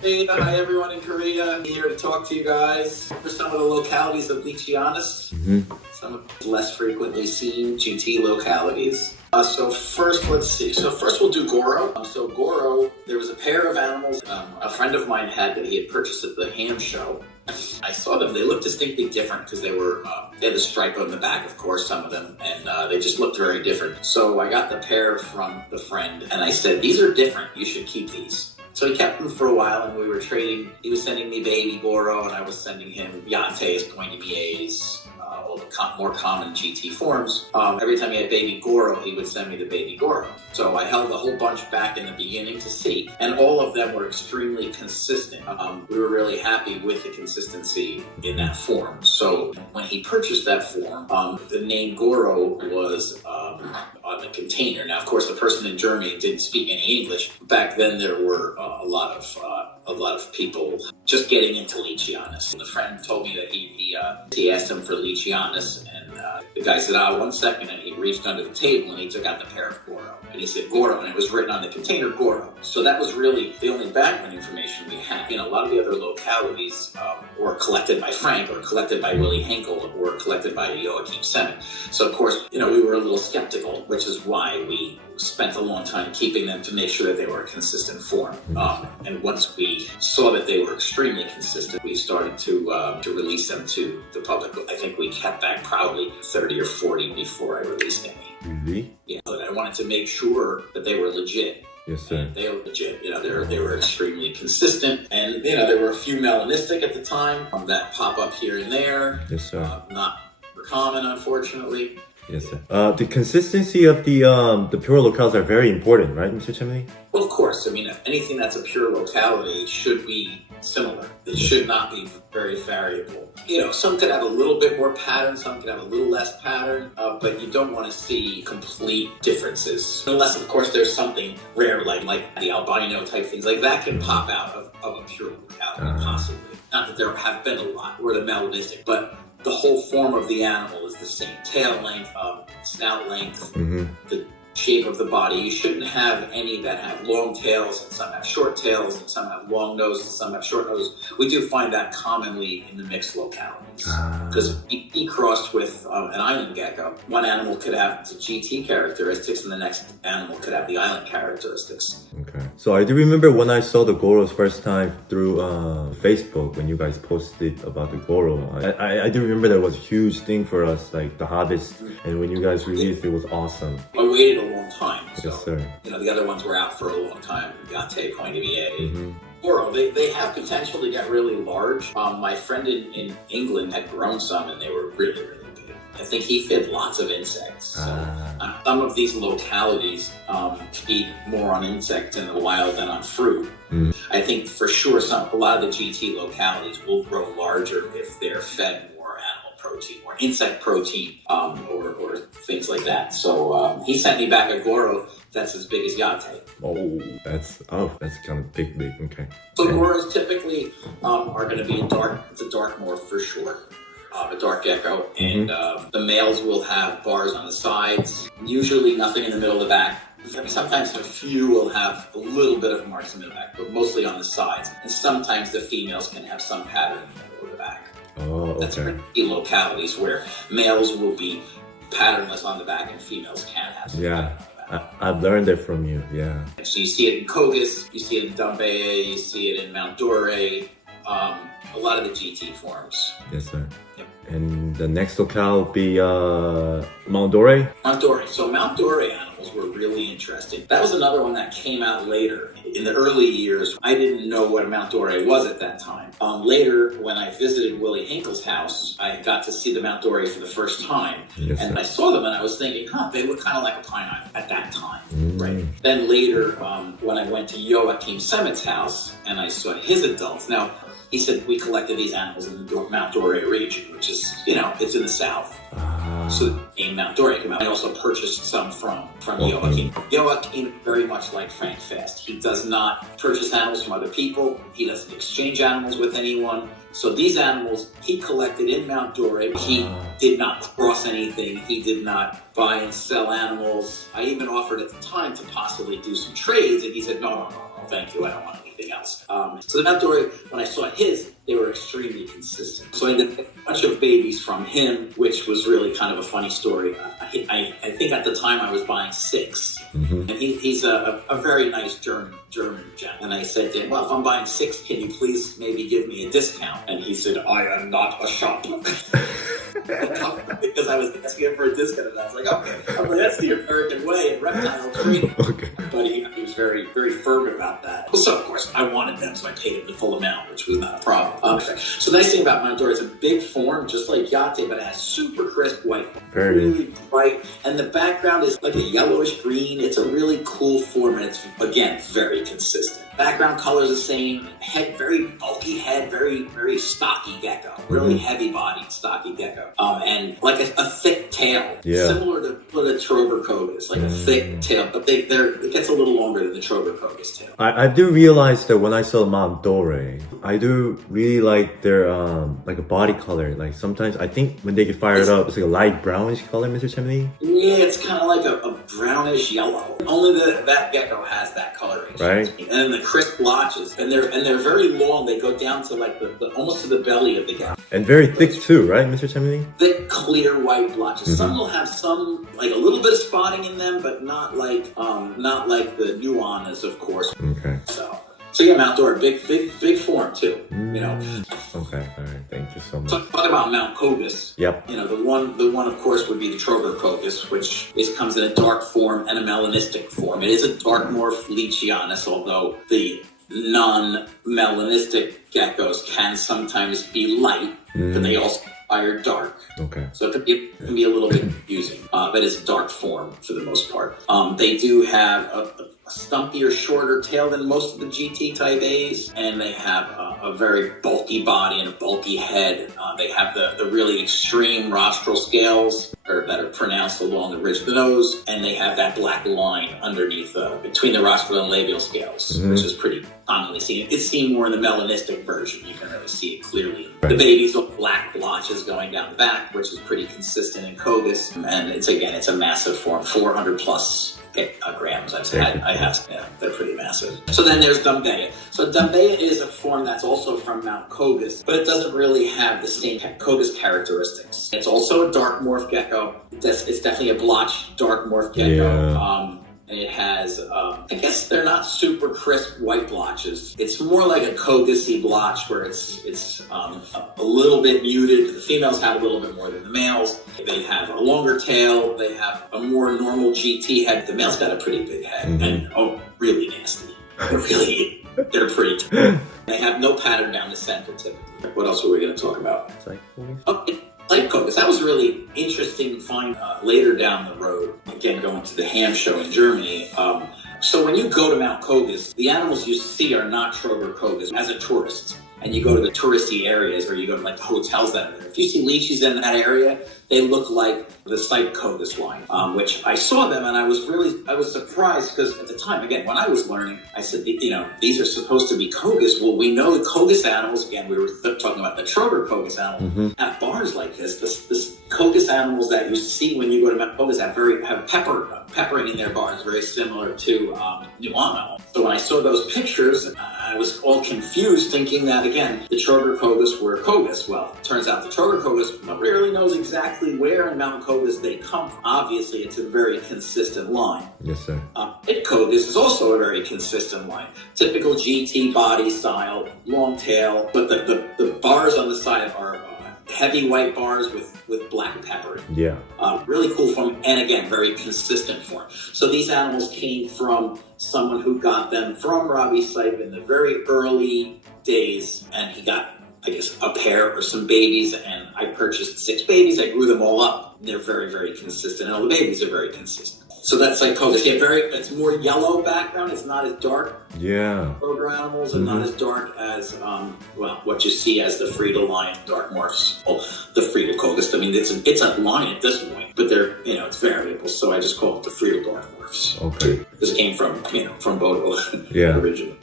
Hey, hi everyone in Korea. I'm here to talk to you guys for some of the localities of Leachianus. Some of the less frequently seen GT localities. So first, let's see. So first we'll do Goro. So Goro, there was a pair of animals a friend of mine had that he had purchased at the ham show. I saw them. They looked distinctly different because they had a stripe on the back, of course, some of them, and they just looked very different. So I got the pair from the friend, and I said, these are different. You should keep these. So he kept them for a while, and we were trading. He was sending me baby Goro, and I was sending him Yates, Pointy-Biers, all the more common GT forms. Every time he had baby Goro, he would send me the baby Goro. So I held a whole bunch back in the beginning to see, and all of them were extremely consistent. We were really happy with the consistency in that form. So when he purchased that form, the name Goro was on the container. Now, of course, the person in Germany didn't speak any English. Back then, there were a lot of people just getting into Leachianus. And the friend told me that he asked him for Leachianus, and the guy said, 1 second, and he reached under the table and he took out the pair of Goro. And he said Goro, and it was written on the container Goro. So that was really the only background information we had. A lot of the other localities were collected by Frank, or collected by Willy Henkel, or collected by Joachim Semen. So of course, we were a little skeptical, which is why we spent a long time keeping them to make sure that they were a consistent form. And once we saw that they were extremely consistent, we started to release them to the public. I think we kept back probably 30 or 40 before I released any. Really? Yeah, but I wanted to make sure that they were legit. Yes, sir. They were legit. They were extremely consistent, and there were a few melanistic at the time that pop up here and there. Yes, sir. Not common, unfortunately. Yes, sir. The consistency of the pure locales are very important, right, Mr. Chimney? Well, of course. Anything that's a pure locality should be similar. It should not be very variable. Some could have a little bit more pattern, some could have a little less pattern, but you don't want to see complete differences. Unless, of course, there's something rare, like the albino type things. Like that can pop out of a pure locality, possibly. Not that there have been a lot, or the melanistic, but the whole form of the animal is the same. Tail length, snout length, the shape of the body. You shouldn't have any that have long tails, and some have short tails, and some have long noses, and some have short noses. We do find that commonly in the mixed localities. Because he crossed with an island gecko. One animal could have the GT characteristics, and the next animal could have the island characteristics. Okay. So I do remember when I saw the Goros first time through Facebook, when you guys posted about the Goro. I do remember that was a huge thing for us, like the hobbits. And when you guys released, it was awesome. I waited a long time. So, yes, sir. The other ones were out for a long time. Yate, Pointy-Bier. Goro, they have potential to get really large. My friend in England had grown some, and they were really, really big. I think he fed lots of insects. So, some of these localities feed more on insects in the wild than on fruit. I think for sure a lot of the GT localities will grow larger if they're fed more animal protein or insect protein or things like that. So he sent me back a Goro that's as big as Yate. Oh, that's kind of big. Okay. So Goros typically are going to be a dark morph for sure. A dark gecko, and the males will have bars on the sides, usually nothing in the middle of the back. Sometimes a few will have a little bit of marks in the back, but mostly on the sides. And sometimes the females can have some pattern in the middle of the back. Oh, okay. That's pretty localities where males will be patternless on the back and females can have some pattern on the back. I've learned that from you, yeah. So you see it in Kogus, you see it in Dumbe, you see it in Mount Dore, a lot of the GT forms. Yes, sir. Yep. And the next locale will be Mount Dore? Mount Dore. So Mount Dore animals were really interesting. That was another one that came out later. In the early years, I didn't know what a Mount Dore was at that time. Later, when I visited Willy Henkel's house, I got to see the Mount Dore for the first time. Yes, and sir. I saw them and I was thinking, they look kind of like a pine island at that time. Right. Then later, when I went to Joachim Semen's house and I saw his adults. Now, he said we collected these animals in the Mount Dore region, which is, it's in the south. So the name Mount Dore came out. I also purchased some from Joachim. Joachim, very much like Frank Fast. He does not purchase animals from other people. He doesn't exchange animals with anyone. So these animals he collected in Mount Dore. He did not cross anything. He did not buy and sell animals. I even offered at the time to possibly do some trades, and he said, no, thank you, I don't want anything else. So the Mount Dore, when I saw his, they were extremely consistent. So I did a bunch of babies from him, which was really kind of a funny story. I think at the time I was buying 6. And he's a very nice German gent. And I said to him, well, if I'm buying 6, can you please maybe give me a discount? And he said, I am not a shop. Because I was asking him for a discount, and I was like, okay. I'm like, that's the American way in reptile trading. Okay. But he was very, very firm about that. So, of course, I wanted them, so I paid him the full amount, which was not a problem. So the nice thing about Mount Dore is a big form, just like Yate, but it has super crisp white. Really bright. And the background is like a yellowish green. It's a really cool form, and it's, again, very consistent. Background color is the same. Head, very bulky head, very, very stocky gecko. Really heavy-bodied, stocky gecko. And like a thick tail, similar to the Trobercogus, like a thick tail. But it gets a little longer than the Trobercogus tail. I do realize that when I saw Mount Dore, I do really like their like a body color. Like sometimes I think when they get fired up, it's like a light brownish color, Mr. Chimney. Yeah, it's kind of like a brownish yellow. Only that gecko has that coloration. Right. And then the crisp blotches, and they're very long. They go down to like the almost to the belly of the gecko. And very thick too, right, Mr. Chimney? Thick, clear white blotches. Some will have some like a little bit of spotting in them, but not like the Nuanas, of course. Okay. So yeah, Mount Dore, big form too. You know. Okay, all right. Thank you so much. So talk about Mount Cogus. Yep. You know, the one of course would be the Trobercogus, which comes in a dark form and a melanistic form. It is a dark morph Leachianus, although the non-melanistic geckos can sometimes be light, but they also are dark. Okay. So it can be a little bit confusing, but it's a dark form for the most part. They do have a stumpier, shorter tail than most of the GT type A's, and they have a very bulky body and a bulky head. They have the really extreme rostral scales that are pronounced along the ridge of the nose, and they have that black line underneath between the rostral and labial scales, which is pretty commonly seen. It's seen more in the melanistic version. You can really see it clearly. The babies with black blotches going down the back, which is pretty consistent in Cogus, and it's a massive form, 400 plus grams. They're pretty massive. So then there's Dumbeya. So Dumbeya is a form that's also from Mount Cogus, but it doesn't really have the same Cogus characteristics. It's also a dark morph gecko. It's definitely a blotch dark morph gecko. Yeah. And it has, I guess they're not super crisp white blotches. It's more like a Cogusy blotch where it's a little bit muted. The females have a little bit more than the males. They have a longer tail. They have a more normal GT head. The male's got a pretty big head and really nasty. They're pretty. They have no pattern down the center typically. What else were we going to talk about? Like Cogus. That was really interesting to find later down the road. Again, going to the ham show in Germany. So when you go to Mount Cogus, the animals you see are not Trobercogus as a tourist. And you go to the touristy areas or you go to like the hotels that are there. If you see leeches in that area, they look like the site Cogus line, which I saw them and I was surprised because at the time, again, when I was learning, I said, these are supposed to be Cogus. Well, we know the Cogus animals, again, we were talking about the Trobercogus animals, have bars like this. This Cogus animals that you see when you go to Mount Cogus have peppering in their bars, very similar to Nuano. So when I saw those pictures, I was all confused thinking that, again, the Trobercogus were Cogus. Well, it turns out the Trobercogus, nobody really knows exactly where in Mount Cogus they come from. Obviously, it's a very consistent line. Yes, sir. Cogus is also a very consistent line. Typical GT body style, long tail, but the bars on the side are heavy white bars with black peppering. Yeah. Really cool form, and again, very consistent form. So these animals came from someone who got them from Robbie Sipe in the very early days, and he got, I guess, a pair or some babies, and I purchased 6 babies. I grew them all up. They're very, very consistent, and all the babies are very consistent. So that's like Cogus. Yeah, it's more yellow background. It's not as dark. Yeah. Rover animals are not as dark as what you see as the Friedel line dark morphs. Well, the Friedel Cogus. I mean, it's a line at this point, but they're it's variable. So I just call it the Friedel dark morphs. Okay. This came from Bodo. Yeah. Originally.